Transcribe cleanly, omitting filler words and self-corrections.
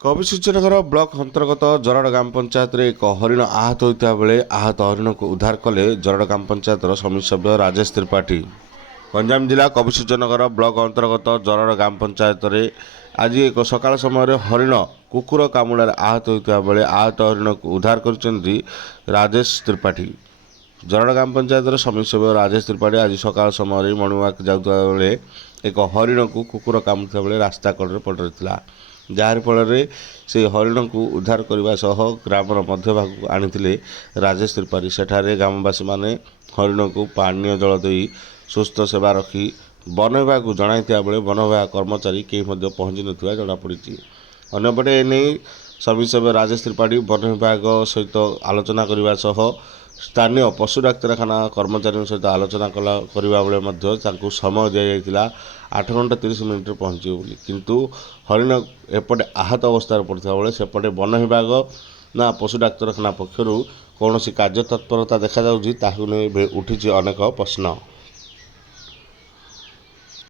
Kabisuryanagar block ଅନ୍ତର୍ଗତ ଜରଡ଼ ଗ୍ରାମ ପଞ୍ଚାୟତରେ ଏକ ହରିଣ ଆହତ ହୋଇଥିବା ବେଳେ ଆହତ ହରିଣକୁ ଉଦ୍ଧାର କଲେ ଜରଡ଼ ଗ୍ରାମ ପଞ୍ଚାୟତର ସମିତି ସଭ୍ୟ ରାଜେଶ ତ୍ରିପାଠୀ। ଗଞ୍ଜାମ ଜିଲ୍ଲା କବିସୂର୍ଯ୍ୟନଗର ବ୍ଲକ ଅନ୍ତର୍ଗତ ଜରଡ଼ ଗ୍ରାମ ପଞ୍ଚାୟତରେ ଆଜି ଏକ ସକାଳ ସମୟରେ ହରିଣ କୁକୁର କାମୁଡ଼ାରେ ଆହତ ହୋଇଥିବା ବେଳେ ଆହତ ହରିଣକୁ ଉଦ୍ଧାର କରିଛନ୍ତି ରାଜେଶ ତ୍ରିପାଠୀ। ଜରଡ଼ ଗ୍ରାମ ପଞ୍ଚାୟତର ସମିତି ସଭ୍ୟ ରାଜେଶ ତ୍ରିପାଠୀ ଆଜି ସକାଳ ସମୟରେ ମର୍ଣ୍ଣିଂ ୱାକ୍ ଯାଉଥିବା ବେଳେ ଏକ ହରିଣକୁ କୁକୁର କାମୁଡ଼ିଥିବା ବେଳେ ରାସ୍ତା କଡ଼ରେ ପଡ଼ିଥିଲା, ଯାହାର ଫଳରେ ସେ ହରିଣକୁ ଉଦ୍ଧାର କରିବା ସହ ଗ୍ରାମର ମଧ୍ୟଭାଗକୁ ଆଣିଥିଲେ ରାଜେଶ ତ୍ରିପାଠୀ। ସେଠାରେ ଗ୍ରାମବାସୀମାନେ ହରିଣକୁ ପାନୀୟ ଜଳ ଦେଇ ସୁସ୍ଥ ସେବା ରଖି ବନ ବିଭାଗକୁ ଜଣାଇଥିବା ବେଳେ ବନ ବିଭାଗ କର୍ମଚାରୀ କେହି ମଧ୍ୟ ପହଞ୍ଚି ନଥିବା ଜଣାପଡ଼ିଛି। ଅନ୍ୟପଟେ ଏନେଇ ସମିତି ସଭ୍ୟ ରାଜେଶ ତ୍ରିପାଠୀ ବନ ବିଭାଗ ସହିତ ଆଲୋଚନା କରିବା ସହ ସ୍ଥାନୀୟ ପଶୁ ଡାକ୍ତରଖାନା କର୍ମଚାରୀଙ୍କ ସହିତ ଆଲୋଚନା କରିବା ବେଳେ ମଧ୍ୟ ତାଙ୍କୁ ସମୟ ଦିଆଯାଇଥିଲା 8 ଘଣ୍ଟା 30 ମିନିଟ୍ରେ ପହଞ୍ଚିବ ବୋଲି, କିନ୍ତୁ ହରିଣ ଏପଟେ ଆହତ ଅବସ୍ଥାରେ ପଡ଼ିଥିବା ବେଳେ ସେପଟେ ବନ ବିଭାଗ ନା ପଶୁ ଡାକ୍ତରଖାନା ପକ୍ଷରୁ କୌଣସି କାର୍ଯ୍ୟ ତତ୍ପରତା ଦେଖାଯାଉଛି, ତାହାକୁ ନେଇ ଉଠିଛି ଅନେକ ପ୍ରଶ୍ନ।